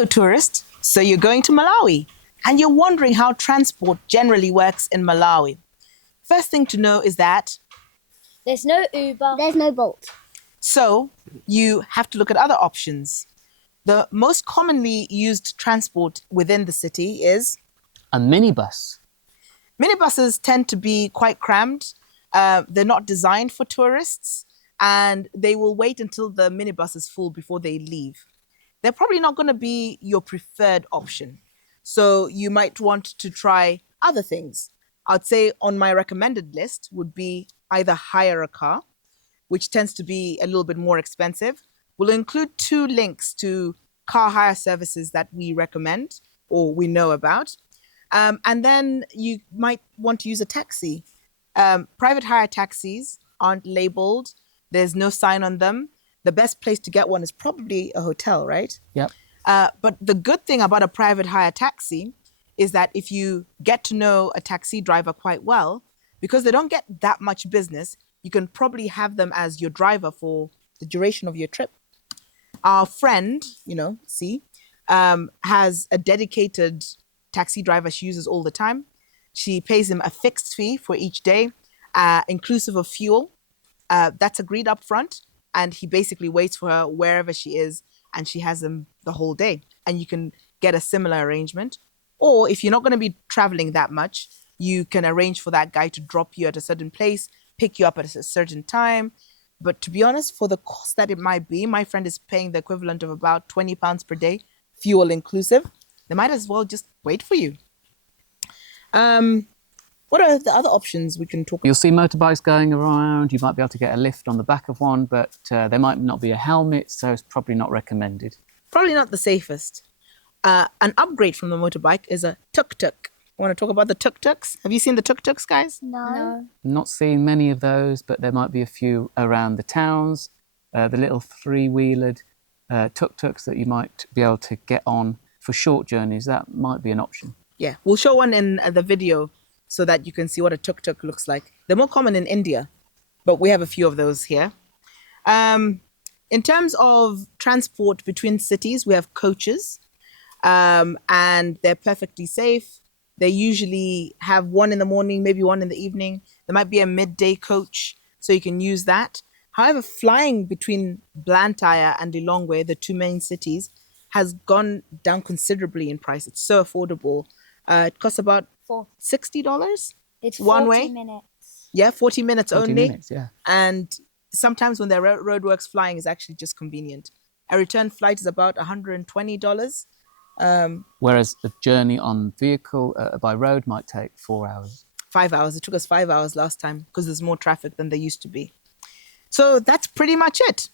Hello, tourist. So you're going to Malawi and you're wondering how transport generally works in Malawi. First thing to know is that there's no Uber. There's no Bolt. So you have to look at other options. The most commonly used transport within the city is a minibus. Minibuses tend to be quite crammed. They're not designed for tourists, and they will wait until the minibus is full before they leave. They're probably not going to be your preferred option. So you might want to try other things. I'd say on my recommended list would be either hire a car, which tends to be a little bit more expensive. We'll include 2 links to car hire services that we recommend or we know about. And then you might want to use a taxi. Private hire taxis aren't labeled. There's no sign on them. The best place to get one is probably a hotel, right? Yep. But the good thing about a private hire taxi is that if you get to know a taxi driver quite well, because they don't get that much business, you can probably have them as your driver for the duration of your trip. Our friend, has a dedicated taxi driver she uses all the time. She pays him a fixed fee for each day, inclusive of fuel. That's agreed up front. And he basically waits for her wherever she is, and she has them the whole day. And you can get a similar arrangement. Or if you're not going to be traveling that much, you can arrange for that guy to drop you at a certain place, pick you up at a certain time. But to be honest, for the cost that it might be, my friend is paying the equivalent of about £20 per day, fuel inclusive. They might as well just wait for you. What are the other options we can talk about? You'll see motorbikes going around. You might be able to get a lift on the back of one, but there might not be a helmet, so it's probably not recommended. Probably not the safest. An upgrade from the motorbike is a tuk-tuk. Want to talk about the tuk-tuks? Have you seen the tuk-tuks, guys? No. Not seeing many of those, but there might be a few around the towns. The little 3-wheelered tuk-tuks that you might be able to get on for short journeys. That might be an option. Yeah, we'll show one in the video so that you can see what a tuk-tuk looks like. They're more common in India, but we have a few of those here. In terms of transport between cities, we have coaches, and they're perfectly safe. They usually have one in the morning, maybe one in the evening. There might be a midday coach, so you can use that. However, flying between Blantyre and Lilongwe, the 2 main cities, has gone down considerably in price. It's so affordable. It costs about $60. It's 40 one way. minutes. Yeah, 40 minutes 40 only. minutes, yeah. And sometimes when there are roadworks, flying is actually just convenient. A return flight is about $120. Whereas a journey on vehicle by road might take 4 hours. 5 hours. It took us 5 hours last time because there's more traffic than there used to be. So that's pretty much it.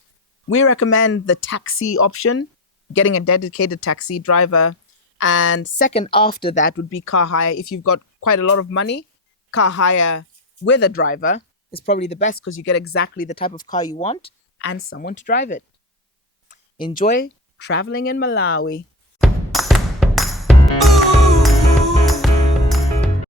We recommend the taxi option, getting a dedicated taxi driver. And second after that would be car hire. If you've got quite a lot of money, car hire with a driver is probably the best because you get exactly the type of car you want and someone to drive it. Enjoy traveling in Malawi.